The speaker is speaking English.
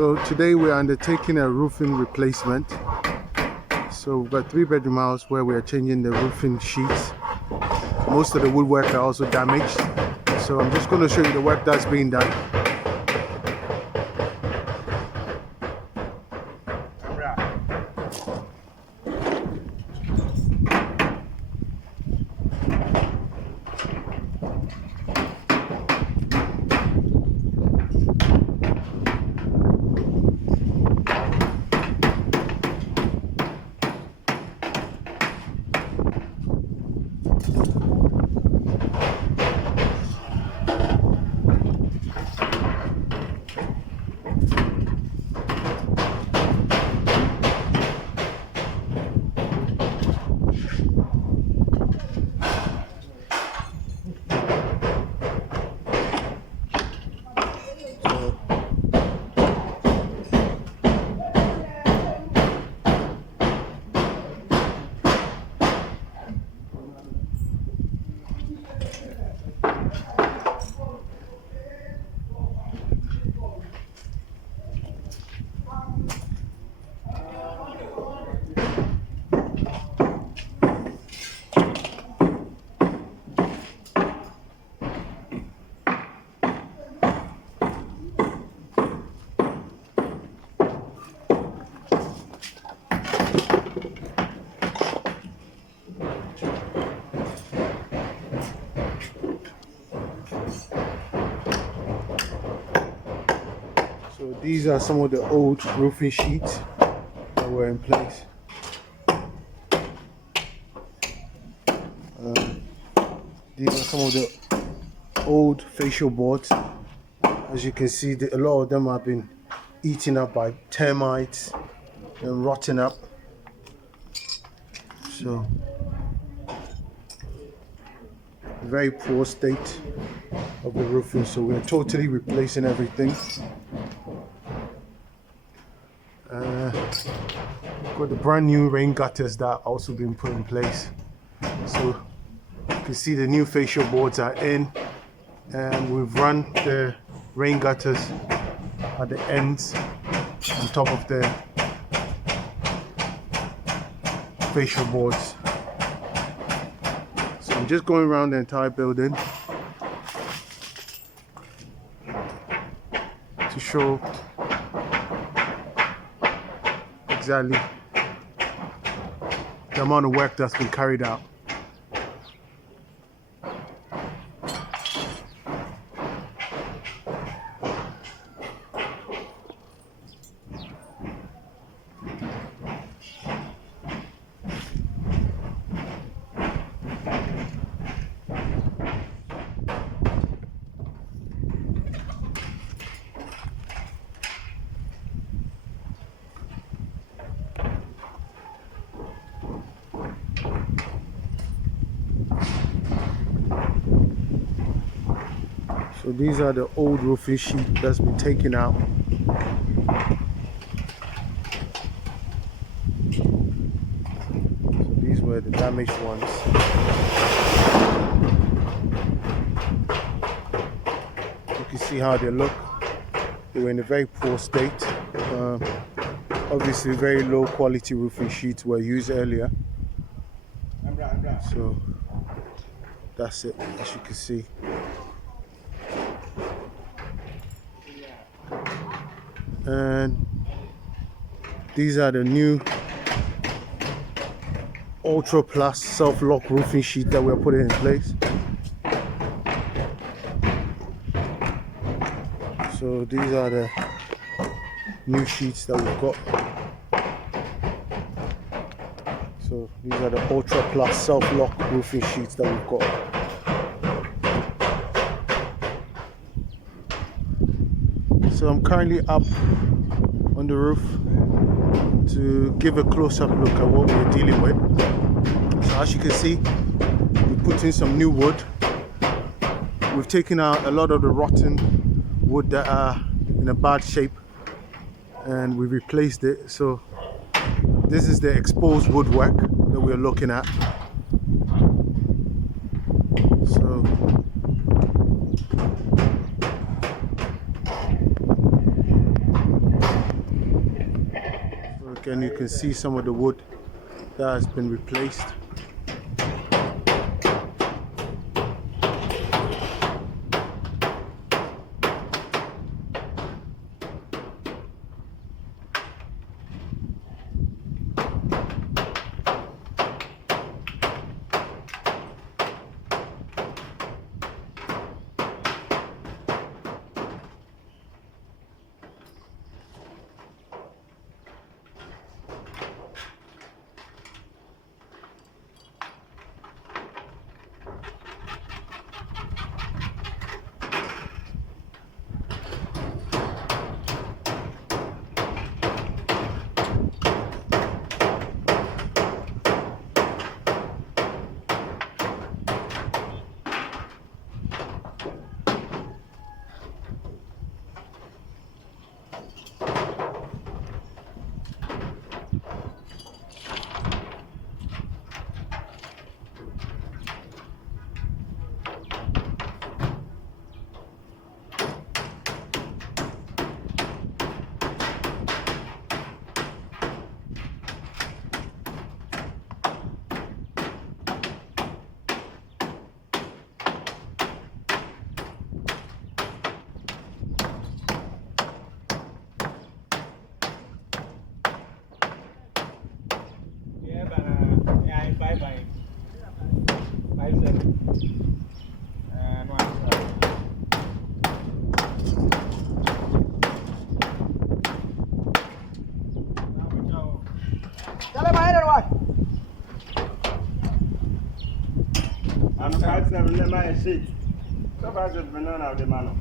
So today we're undertaking a roofing replacement. So we've got 3-bedroom house where we are changing the roofing sheets. Most of the woodwork are also damaged. So I'm just going to show you the work that's being done. So these are some of the old roofing sheets that were in place. These are some of the old fascial boards. As you can see, a lot of them have been eaten up by termites and rotting up. So, very poor state of the roofing. So we're totally replacing everything. Got the brand new rain gutters that are also been put in place. So you can see the new fascial boards are in, and we've run the rain gutters at the ends on top of the fascial boards. So I'm just going around the entire building to show exactly the amount of work that's been carried out. So these are the old roofing sheet that's been taken out. So these were the damaged ones. You can see how they look. They were in a very poor state. Obviously very low quality roofing sheets were used earlier. So that's it, as you can see. And these are the new Ultra Plus self-lock roofing sheet that we're putting in place. So these are the new sheets that we've got. So these are the Ultra Plus self-lock roofing sheets that we've got. So I'm currently up on the roof to give a close-up look at what we're dealing with. So as you can see, we put in some new wood. We've taken out a lot of the rotten wood that are in a bad shape, and we replaced it. So this is the exposed woodwork that we're looking at. So and you can see some of the wood that has been replaced. I'm 5'7", my sheet. So far, just banana of the man.